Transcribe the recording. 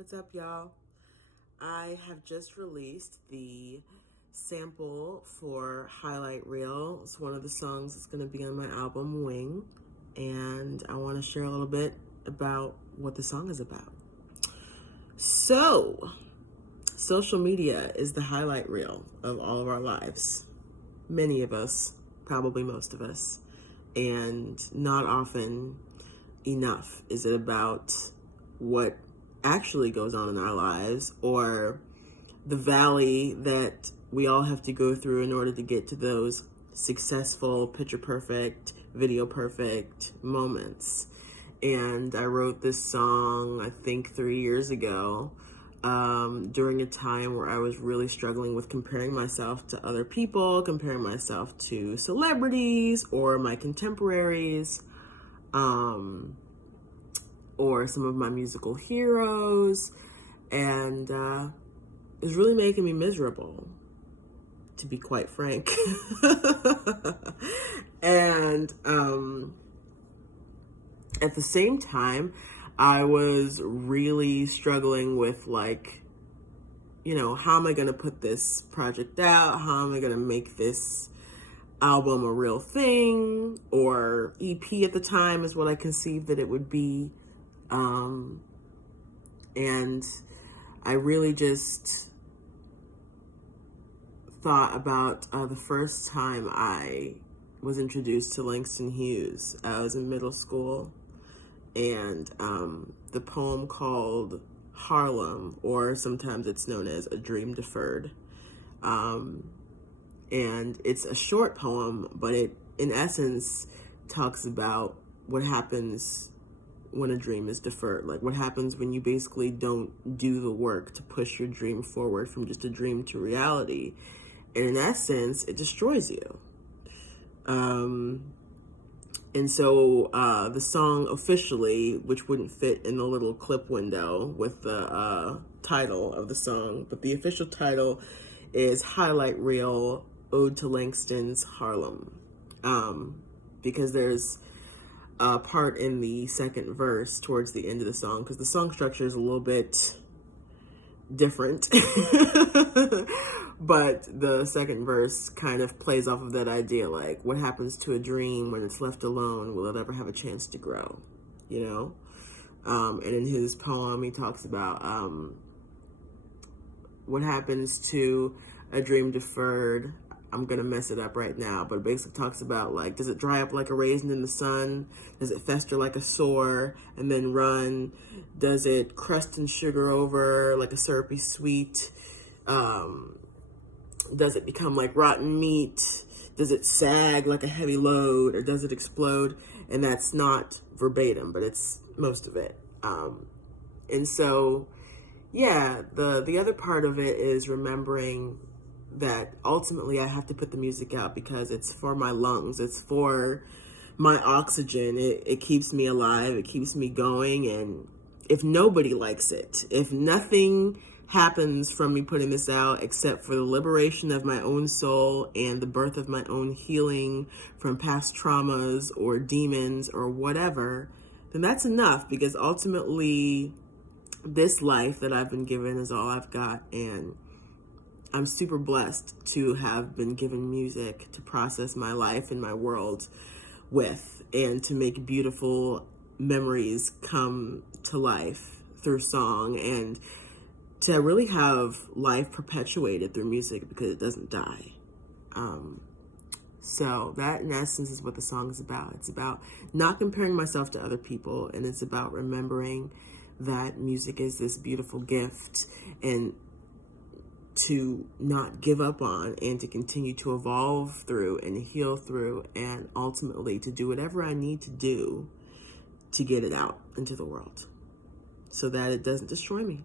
What's up, y'all? I have just released the sample for Highlight Reel. It's one of the songs that's going to be on my album Wing, and I want to share a little bit about what the song is about. So, social media is the highlight reel of all of our lives. Many of us, probably most of us, and not often enough is it about what actually goes on in our lives or the valley that we all have to go through in order to get to those successful, picture perfect, video perfect moments. And I wrote this song, I think 3 years ago, during a time where I was really struggling with comparing myself to other people, comparing myself to celebrities or my contemporaries, or some of my musical heroes, and it was really making me miserable, to be quite frank. And at the same time, I was really struggling with, like, how am I going to put this project out? How am I going to make this album a real thing? Or EP at the time is what I conceived that it would be. And I really just thought about the first time I was introduced to Langston Hughes. I was in middle school, and the poem called Harlem, or sometimes it's known as A Dream Deferred. And it's a short poem, but it, in essence, talks about what happens when a dream is deferred. Like, what happens when you basically don't do the work to push your dream forward from just a dream to reality. And in that sense, it destroys you. And so the song officially, which wouldn't fit in the little clip window with the title of the song, but the official title is Highlight Reel, Ode to Langston's Harlem. Because there's a part in the second verse towards the end of the song, because the song structure is a little bit different. But the second verse kind of plays off of that idea, like, what happens to a dream when it's left alone? Will it ever have a chance to grow? And in his poem, he talks about what happens to a dream deferred. I'm going to mess it up right now, but it basically talks about, like, does it dry up like a raisin in the sun? Does it fester like a sore and then run? Does it crust and sugar over like a syrupy sweet? Does it become like rotten meat? Does it sag like a heavy load, or does it explode? And that's not verbatim, but it's most of it. And so, yeah, the other part of it is remembering that ultimately I have to put the music out because it's for my lungs. It's for my oxygen. It keeps me alive. It keeps me going. And if nobody likes it, if nothing happens from me putting this out except for the liberation of my own soul and the birth of my own healing from past traumas or demons or whatever, then that's enough, because ultimately this life that I've been given is all I've got. And I'm super blessed to have been given music to process my life and my world with, and to make beautiful memories come to life through song, and to really have life perpetuated through music because it doesn't die. So that, in essence, is what the song is about. It's about not comparing myself to other people, and it's about remembering that music is this beautiful gift, and to not give up on, and to continue to evolve through and heal through, and ultimately to do whatever I need to do to get it out into the world so that it doesn't destroy me.